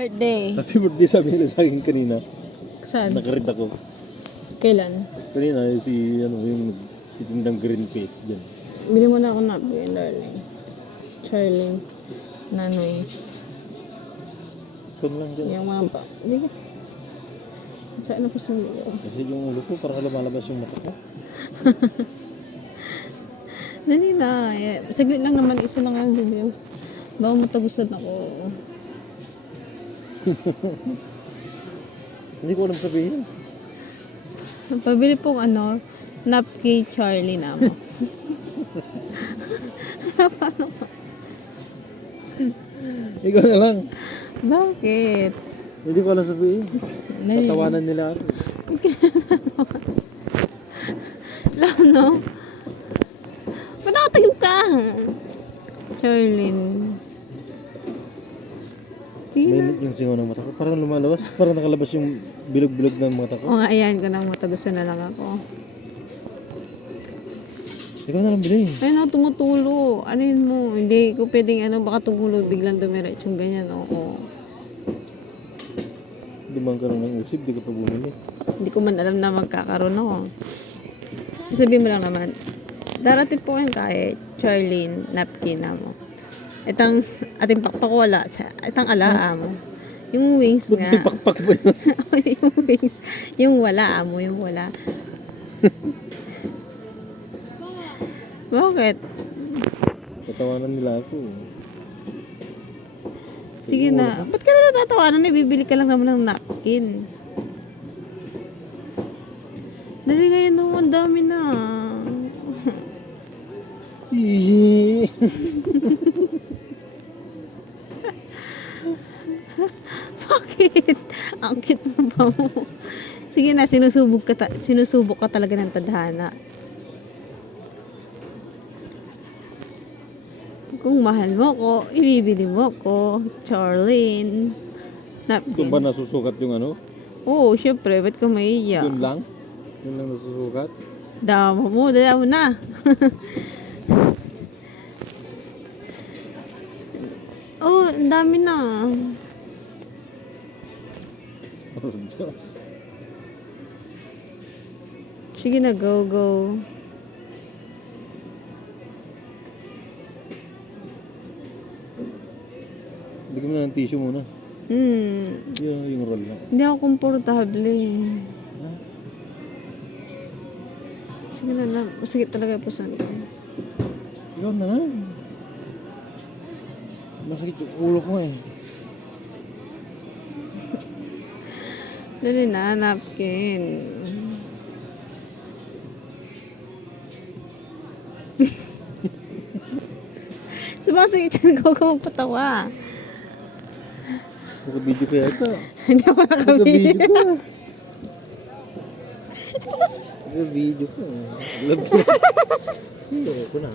Birthday. Happy birthday sabi nila sa akin kanina. Saan? Nag-read ako. Kailan? Kanina si ano yung titindang green face dyan. Bili mo na ako napkin, darling. Charlie. Nanoy. Kung lang dyan. Yung mga ba... Hindi ka. Saan ako sa iyo? Kasi yung ulo ko parang lumalabas yung mata ko. Dali na. Saglit lang naman. Isa lang ang video. Baka matagusan ako. Hindi ko alam sabihin. Pabili pong ano, napkin Charlie na mo. Ikaw na lang. Bakit? Hindi ko alam sabihin. Dali. Tatawanan nila ako. Lano? Ba't nakatagib ka? Charlene. Mainit yung singaw ng mata ko. Parang lumalabas. Parang nakalabas yung bilog-bilog ng mata ko. O nga, ayan ko nang matagusan na lang ako. Ikaw na lang bilhin. Ayun ako, tumutulo. Ano yun mo? Hindi ko pwedeng ano, baka tumulo, biglang dumiretso yung ganyan. Oo. Dumang ka ng usip, di ka pa bumili. Hindi ko man alam na magkakaroon ako. Sasabihin mo lang naman, darating po yung kay Charlene, napkin na mo. Itang ating pakpak wala. Itang alaa mo. Yung wings nga. May pakpak ba yun? Yung wings. Yung wala mo, yung wala. Bakit? Tatawanan nila ako. Sige na. Ba't ka na natatawanan? Bibili ka lang naman ng napkin. Dali ngayon nung ang dami na. Bakit? Ang cute mo ba mo? Sige na, sinusubok ka talaga ng tadhana. Kung mahal mo ko, ibibili mo ko. Charlene. Ito ba nasusukat yung ano? Oo, syempre. Ba't ka maiiyak? Yun lang? Yun lang nasusukat? Damo mo na. Oh, ang dami na. Oh, Diyos. Sige na, go. Bigyan mo na ng tissue muna. Yung roll lang. Hindi ako komportable. Sige na. Masakit talaga po sa ko. Ikaw na lang. Masakit yung ulo ko eh. Dali na, napkin. Sumasakit siya ko magpatawa. Naka-video ko yata. Hindi ako nakabili. Naka-video ko. Naka-video ko. Love you. Hindi ko na.